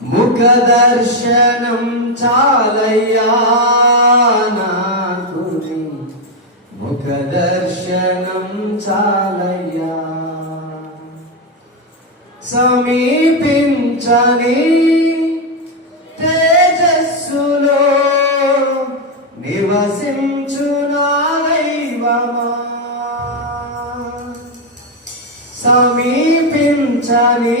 ముఖదర్శనం చాలయ్యా నాకుని ముఖదర్శనం చాలయ్యా. సమీపించని తేజస్సులో నివసించు నాలైవమా సమీపించని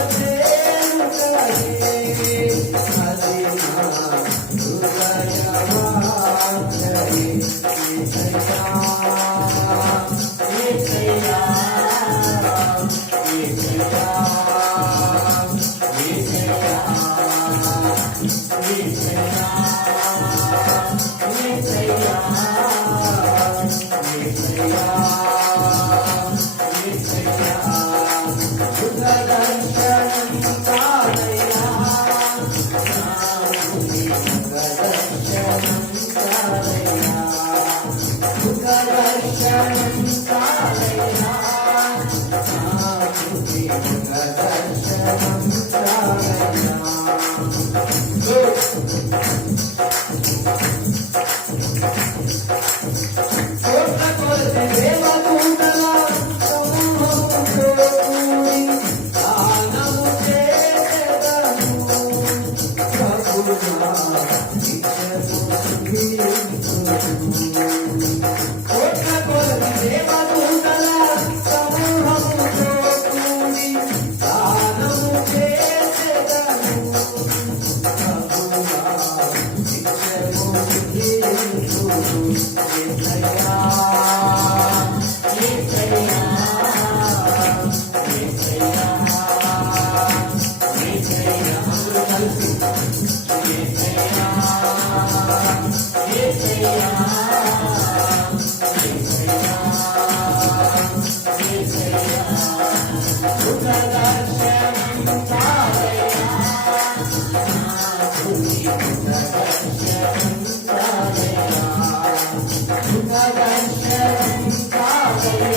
Yeah.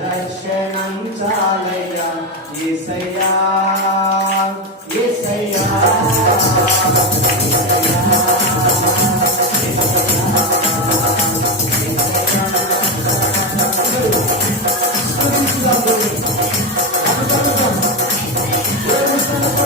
దర్శనం చాలయ్యా. ఏసయ్యా ఏసయ్యా. gonna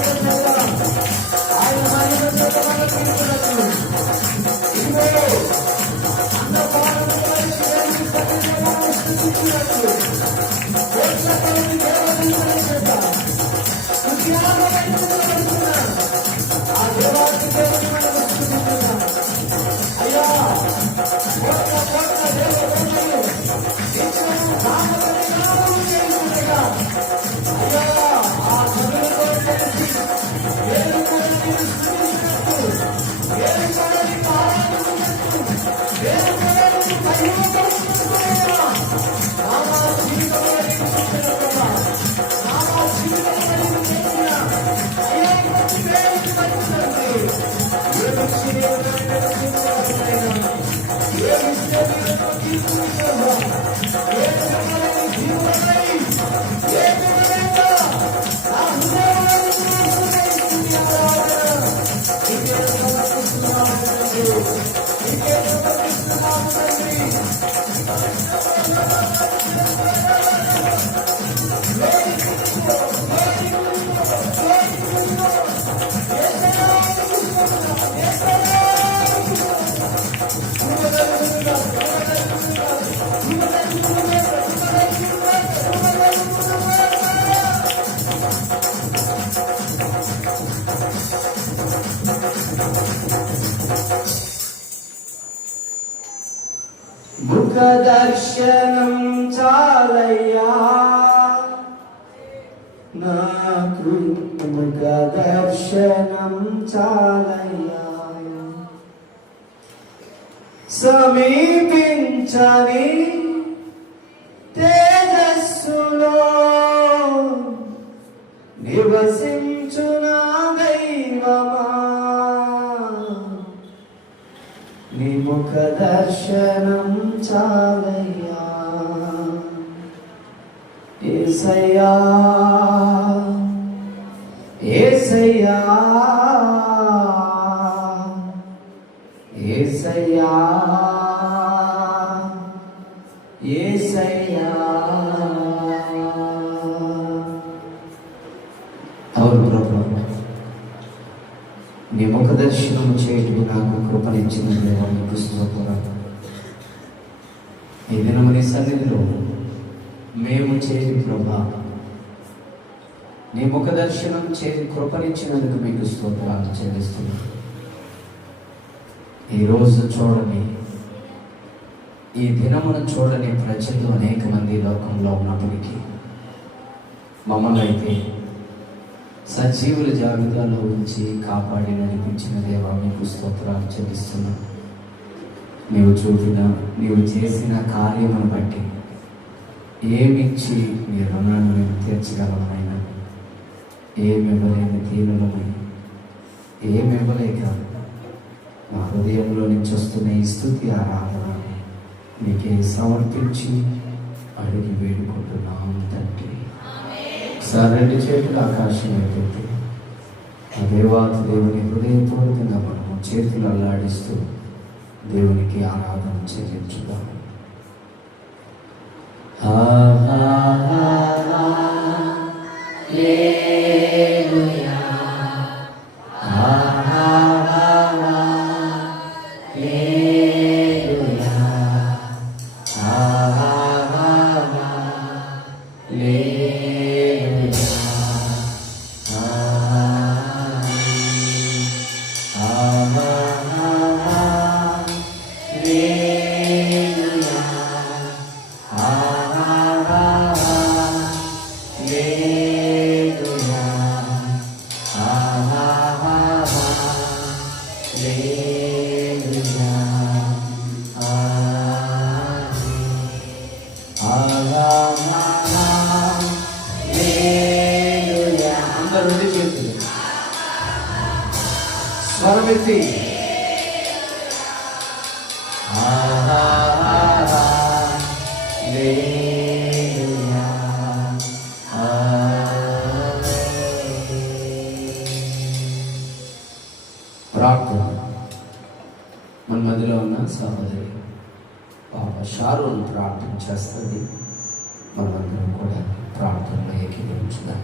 అయ్యా మంచి దర్శనం చాలయ్యా. నాకు ముఖ చాలయ్యా. సమీపించని తే ఏసయ్యా ఏసయ్యా. అవును ప్రభు నీ ముఖ దర్శనం చేయటం నాకు కృపనిచ్చిన దేవానికి స్తోత్రం. ఈ దినము నీ సన్నిధిలో మేము చేరి ప్రభా నీ ముఖ దర్శనం చేరి కృపనిచ్చినందుకు మీకు స్తోత్రాలు చెల్లిస్తున్నాను ఈరోజు చూడని ఈ దినమును చూడని ప్రజలు అనేక మంది లోకంలో ఉన్నప్పటికీ మమ్మల్ని అయితే సజీవుల జాబితాలో ఉంచి కాపాడి నడిపించిన దేవా మీకు స్తోత్రాలు చెల్లిస్తున్నాను నీవు చూపిన నీవు చేసిన కార్యమును బట్టి ఏమిచ్చి మీ రుణాన్ని మేము తీర్చగలమైనా ఏమి ఇవ్వలేని దీనులమై ఏమి ఇవ్వలేక మా హృదయంలో నుంచి వస్తున్న ఈ స్థుతి ఆరాధన మీకే సమర్పించి అడిగి వేడుకుంటున్నాం తండ్రి. సార్ రెండు చేతులు ఆకాశం ఎత్తి ఆ దేవాత దేవుని హృదయపూర్వకంగా మనము చేతులు అల్లాడిస్తూ దేవునికి ఆరాధన చెల్లించుదాం. ఆ ప్రార్థన. మన మధ్యలో ఉన్న సహోదరి పాప షారూన్ ప్రార్థన చేస్తుంది. మనమందరం కూడా ప్రార్థనలో ఏకీభవించుదాం.